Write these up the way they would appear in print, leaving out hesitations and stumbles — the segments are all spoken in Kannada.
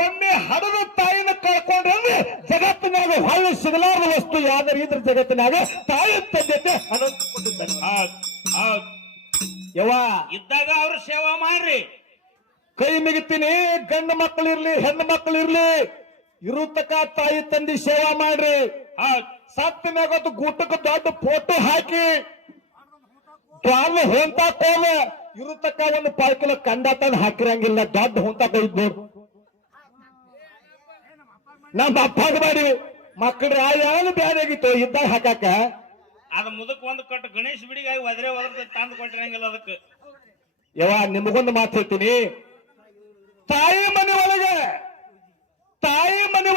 ಒಮ್ಮೆ ಹಡದ ತಾಯಿನ ಕಳ್ಕೊಂಡ್ರೆ ಜಗತ್ತಿನಾಗ ಹೊಳ್ಳಿ ಸಿಗಲಾರದ ವಸ್ತು ಯಾವ್ದಾರ ಇದ್ರ ಜಗತ್ತಿನಾಗ ತಾಯಿ ತಂದೆ ಅನಂತ ಕೊಟ್ಟಿದ್ದಾನೆ. ಯವ್ವ ಇದ್ದಾಗ ಅವ್ರ ಸೇವಾ ಮಾಡ್ರಿ. ಕೈ ಮಿಗಿತೀನಿ, ಗಂಡು ಮಕ್ಕಳಿರ್ಲಿ ಹೆಣ್ಣು ಮಕ್ಕಳಿರ್ಲಿ, ಇರುತ್ತಕ ತಾಯಿ ತಂದೆ ಸೇವಾ ಮಾಡ್ರಿ. ಸತ್ತ ಮ್ಯಾಗತ್ತು ಗೂಟಕ್ಕೆ ದೊಡ್ಡ ಫೋಟೋ ಹಾಕಿ ಹೊಂತ ಕೋಲ ಇರುತ್ತಕ ಒಂದು ಪಾಯ್ಕಿಲ ಕಂಡ ತಂದು ಹಾಕಿರಂಗಿಲ್ಲ. ದೊಡ್ಡ ಹೊಂತ ಕೊಯ್ದು ನಮ್ ಅಪ್ಪಾಗ ಮಾಡಿ ಮಕ್ಕಳ ಏನು ಬ್ಯಾರೆ ಆಗಿತ್ತು ಇದ್ದಾಗ ಹಾಕಾಕ. ಅದ ಮುದಕ್ ಒಂದು ಕಟ್ಟು ಗಣೇಶ್ ಬಿಡಿಗಾಗಿ ಒದ್ರೆ ತಂದು ಕೊಟ್ಟಿರಂಗಿಲ್ಲ ಅದಕ್ಕೆ. ಯವ್ವ ನಿಮಗೊಂದು ಮಾತು ಹೇಳ್ತೀನಿ, ತಾಯಿ ಮನೆ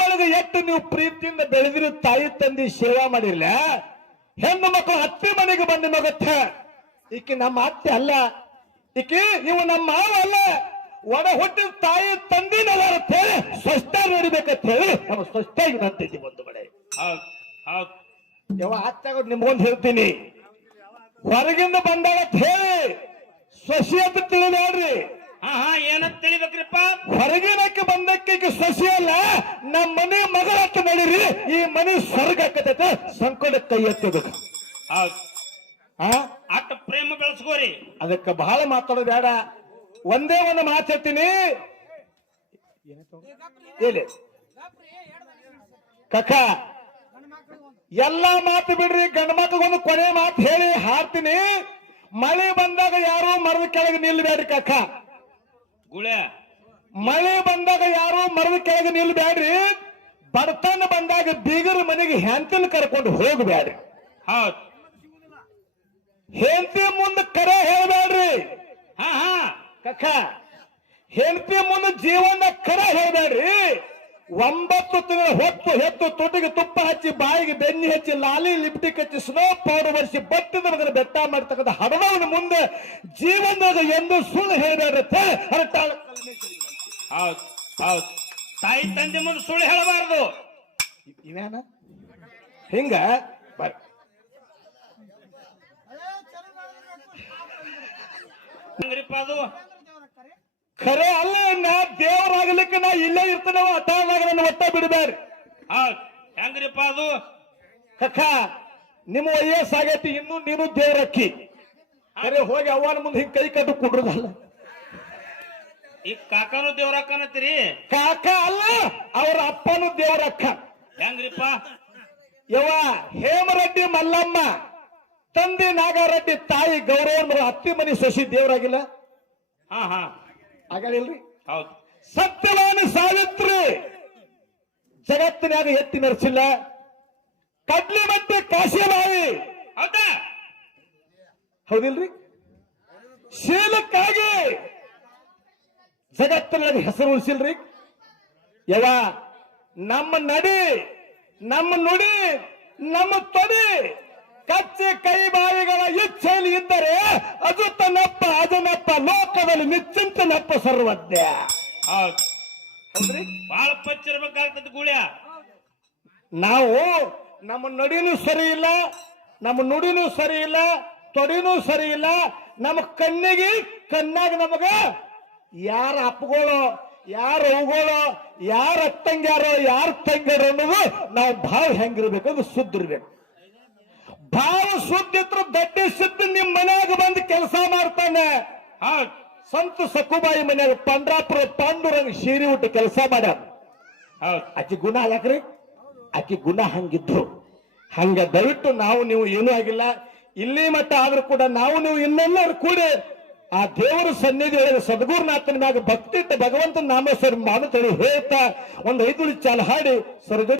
ಒಳಗೆ ಎಷ್ಟು ನೀವು ಪ್ರೀತಿಯಿಂದ ಬೆಳೆದಿರಿ, ತಾಯಿ ತಂದಿ ಸೇವಾ ಮಾಡಿರ್ಲ. ಹೆಣ್ಣು ಮಕ್ಕಳು ಅತ್ತೆ ಮನೆಗೆ ಬಂದ ಮಗತ್ತ, ಈಕಿ ನಮ್ಮ ಅತ್ತೆ ಅಲ್ಲ, ಈಕಿ ಇವು ನಮ್ಮ ಮಾವ ಅಲ್ಲ, ಒಡ ಹುಟ್ಟಿದ ತಾಯಿ ತಂದಿನವರತ್ತ ಹೇಳಿ ಸ್ವಚ್ಛ ನೋಡಿಬೇಕಂತ ಹೇಳಿ ನಮ್ಮ ಸ್ವಚ್ಛಾಗಿ ನಂತಿದ್ವಿ ಒಂದು ಕಡೆ. ಯವ್ವ ಅತ್ತಾಗ ನಿಮ್ಗೊಂದು ಹೇಳ್ತೀನಿ, ಹೊರಗಿಂದ ಬಂದಾಳ ಅಂತ ಹೇಳಿ ಸೊಸಿ ಅಂತ ತಿಳಿದಾಡ್ರಿ. ಏನಂತ ತಿಳಿಬೇಕ್ರಿಪ್ಪ? ಹೊರಗಿನಕ್ಕೆ ಬಂದಕ್ಕೆ ಸೊಸಿ ಅಲ್ಲ, ನಮ್ಮ ಮನೆ ಮಗಳ ಅಂತ ನಡೀರಿ, ಈ ಮನೆ ಸ್ವರ್ಗ ಹಾಕತೈತೆ, ಸಂಕಟ ಕೈ ಎತ್ತಬೇಕು. ಅಟ್ಟ ಪ್ರೇಮ ಬೆಳೆಸ್ಕೋರಿ. ಅದಕ್ಕೆ ಬಹಳ ಮಾತಾಡೋದು ಬೇಡ, ಒಂದೇ ಒಂದು ಮಾತು ಹೇಳ್ತೀನಿ. ಹೇಳಿ ಕಕ್ಕ, ಎಲ್ಲಾ ಮಾತು ಬಿಡ್ರಿ, ಗಂಡು ಮಕ್ಕಳಿಗೊಂದು ಕೊನೆ ಮಾತು ಹೇಳಿ ಹಾಡ್ತೀನಿ. ಮಳೆ ಬಂದಾಗ ಯಾರು ಮರದ ಕೆಳಗೆ ನಿಲ್ಬೇಡ್ರಿ ಕಕ್ಕ. ಮಳೆ ಬಂದಾಗ ಯಾರು ಮರದ ಕೆಳಗೆ ನಿಲ್ಬೇಡ್ರಿ. ಬಡತನ ಬಂದಾಗ ಬೀಗರ ಮನೆಗೆ ಹೆಂಡತಿನ ಕರ್ಕೊಂಡು ಹೋಗ್ಬೇಡ್ರಿ. ಹೆಂಡತಿ ಮುಂದೆ ಕರೆ ಹೇಳ್ಬೇಡ್ರಿ ಕಕ್ಕ. ಹೆಂಡತಿ ಮುಂದೆ ಜೀವನ ಕರೆ ಹೇಳ್ಬೇಡ್ರಿ. 9 ತಿಂಗಳ ಹೊತ್ತು ಹೆತ್ತು ತುಟಿಗೆ ತುಪ್ಪ ಹಚ್ಚಿ, ಬಾಯಿಗೆ ಬೆನ್ನಿ ಹಚ್ಚಿ, ಲಾಲಿ ಲಿಪ್ಟಿಕ್ ಹಚ್ಚಿ, ಸ್ನೋ ಪೌಡರ್ ಬರ್ಸಿ, ಬಟ್ಟದ ಮಗನ ಬೆಟ್ಟ ಮಾಡ್ತಕ್ಕಂಥ ಹಡದವನ ಮುಂದೆ ಜೀವನದಾಗ ಎಂದು ಸುಳ್ಳು ಹೇಳ್ಬೇಡ್ರಿ. ತಾಯಿ ತಂದೆ ಮುಂದೆ ಸುಳ್ಳು ಹೇಳಬಾರದು. ಇವೇನ ಹಿಂಗ ಅದು ಖರೆ ಅಲ್ಲ. ನಾ ದೇವರಾಗ್ಲಿಕ್ಕೆ ನಾ ಇಲ್ಲೇ ಇರ್ತೇನೆ, ಅಟಾದಾಗ ನನ್ನ ಒಟ್ಟ ಬಿಡಬೇಡ್ರಿ. ಹೆಂಗ್ರಿಪ್ಪ ಅದು? ಕಕ್ಕ, ನಿಮ್ಮ ವಯಸ್ಸಾಗೈತಿ, ಇನ್ನು ನೀನು ದೇವರಕ್ಕಿ. ಖರೆ ಹೋಗಿ ಅವ್ವನ ಮುಂದೆ ಹಿಂಗ್ ಕೈ ಕಟ್ಟು ಕುಡ್ರದಲ್ಲ. ಈ ಕಾಕನು ದೇವ್ರಕ್ಕನತ್ತೀರಿ? ಕಾಕ ಅಲ್ಲ, ಅವ್ರ ಅಪ್ಪನು ದೇವರಕ್ಕ. ಹೆಂಗ್ರಿಪ್ಪ? ಯವ್ವ ಹೇಮರೆಡ್ಡಿ ಮಲ್ಲಮ್ಮ, ತಂದೆ ನಾಗಾರೆಡ್ಡಿ, ತಾಯಿ ಗೌರವ, ಅತ್ತಿ ಮನಿ ಸೊಸಿ ದೇವರಾಗಿಲ್ಲ? ಆಗಲಿಲ್ರಿ. ಹೌದು. ಸತ್ಯವಾನ ಸಾವಿತ್ರಿ ಜಗತ್ತಿನಾಗ ಎತ್ತಿ ಮೆರೆಸಿಲ್ಲ. ಕಡ್ಲಿ ಮತ್ತೆ ಕಾಶಿಬಾಯಿ, ಹೌದಾ? ಹೌದಿಲ್ರಿ? ಶೀಲಕ್ಕಾಗಿ ಜಗತ್ತಿನಾಗ ಹೆಸರು ಉಳಿಸಿಲ್ರಿ. ಯವ್ವ ನಮ್ಮ ನಡಿ, ನಮ್ಮ ನುಡಿ, ನಮ್ಮ ತೊಡಿ ಕಚ್ಚೆ ಕೈ ಬಾಯಿಗಳ ಇಚ್ಛೆಯಲ್ಲಿ ಇದ್ದರೆ ಅದು ತನ್ನಪ್ಪ ಅದನಪ್ಪ, ಲೋಕದಲ್ಲಿ ನಿಶ್ಚಿಂತನಪ್ಪ ಸರ್ವಜ್ಞ. ಹೌದ್ರಿ, ಬಹಳ ಪಚ್ಚಿರ್ಬೇಕಾಗ್ತದ ಗುಳ್ಯ. ನಾವು ನಮ್ಮ ನುಡಿನೂ ಸರಿ ಇಲ್ಲ, ನಮ್ಮ ನುಡಿನೂ ಸರಿ ಇಲ್ಲ, ತೊಡಿನೂ ಸರಿ ಇಲ್ಲ. ನಮ್ಮ ಕಣ್ಣಿಗೆ ಕಣ್ಣಾಗ ನಮಗ ಯಾರ ಅಪ್ಪಗಳು, ಯಾರ ಅವ್ಗಳು, ಯಾರ ಅತ್ತಂಗ್ಯಾರೋ, ಯಾರ ತಂಗ್ಯಾರೋ ಅನ್ನೋದು ನಾವು ಭಾವ ಹೆಂಗಿರ್ಬೇಕು, ಅದು ಶುದ್ಧ ಇರ್ಬೇಕು. ಭಾವ ಶುದ್ಧ ಇದ್ರು ದಡ್ಡಿ ಸಿದ್ಧ ನಿಮ್ ಮನ್ಯಾಗ ಬಂದು ಕೆಲಸ ಮಾಡ್ತಾನೆ. ಸಂತ ಸಕುಬಾಯಿ ಮನ್ಯಾಗ ಪಂಡ್ರಾಪುರ ಪಾಂಡುರಂಗ ಶೀರಿ ಉಟ್ಟು ಕೆಲಸ ಮಾಡ್ಯಾರ. ಆಕಿ ಗುಣ ಯಾಕ್ರಿ? ಆಕಿ ಗುಣ ಹಂಗಿದ್ರು. ಹಂಗ ದಯವಿಟ್ಟು ನಾವು ನೀವು ಏನೂ ಆಗಿಲ್ಲ, ಇಲ್ಲಿ ಮಟ್ಟ ಆದ್ರೂ ಕೂಡ ನಾವು ನೀವು ಇನ್ನೆಲ್ಲರೂ ಕೂಡಿ ಆ ದೇವರ ಸನ್ನಿಧಿ ಒಳಗೆ ಸದ್ಗುರುನಾಥನ ಮ್ಯಾಗ ಭಕ್ತಿ ಇಟ್ಟು ಭಗವಂತನ ನಾಮ ಸರ್ ಮಾಡು ಹೇಳ್ತಾ ಒಂದು 5 ಚಾಲ ಹಾಡಿ ಸರ್